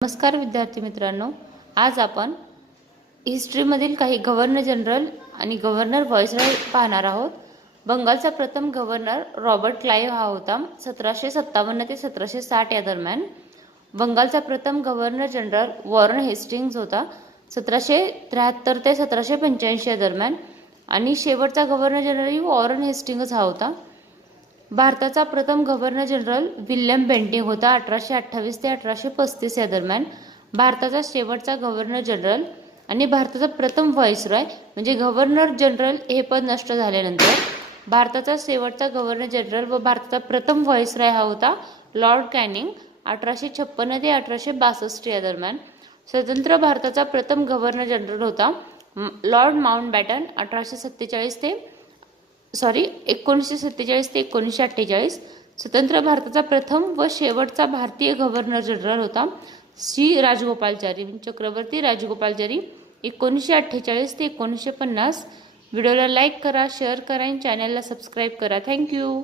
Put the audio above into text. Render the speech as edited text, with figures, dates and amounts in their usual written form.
नमस्कार विद्यार्थी मित्रांनो, आज आपण हिस्ट्रीमधील काही गव्हर्नर जनरल आणि गव्हर्नर व्हाईसरॉय पाहणार आहोत। बंगालचा प्रथम गव्हर्नर रॉबर्ट क्लाइव्ह हा होता 1757 ते 1760 या दरम्यान। बंगालचा प्रथम गव्हर्नर जनरल वॉरेन हेस्टिंग्ज होता 1773 ते 1785 या दरम्यान आणि शेवटचा गव्हर्नर जनरल वॉरेन हेस्टिंग्ज हा होता। भारताचा प्रथम गव्हर्नर जनरल विल्यम बेंटिंक होता 1828 ते 1835 या दरम्यान। भारताचा शेवटचा गव्हर्नर जनरल आणि भारताचा प्रथम व्हाईसरॉय म्हणजे गव्हर्नर जनरल हे पद नष्ट झाल्यानंतर भारताचा शेवटचा गव्हर्नर जनरल व भारताचा प्रथम व्हाईसरॉय हा होता लॉर्ड कॅनिंग 1856 ते 1862 या दरम्यान। स्वतंत्र भारताचा प्रथम गव्हर्नर जनरल होता लॉर्ड माउंटबॅटन 1947 ते 1948। स्वतंत्र भारताचा प्रथम व शेवटचा भारतीय गव्हर्नर जनरल होता श्री राजगोपालचारी चक्रवर्ती राजगोपालचारी 1948 ते 1950। व्हिडिओला लाईक करा, शेअर करा आणि चॅनलला सबस्क्राईब करा। थँक्यू।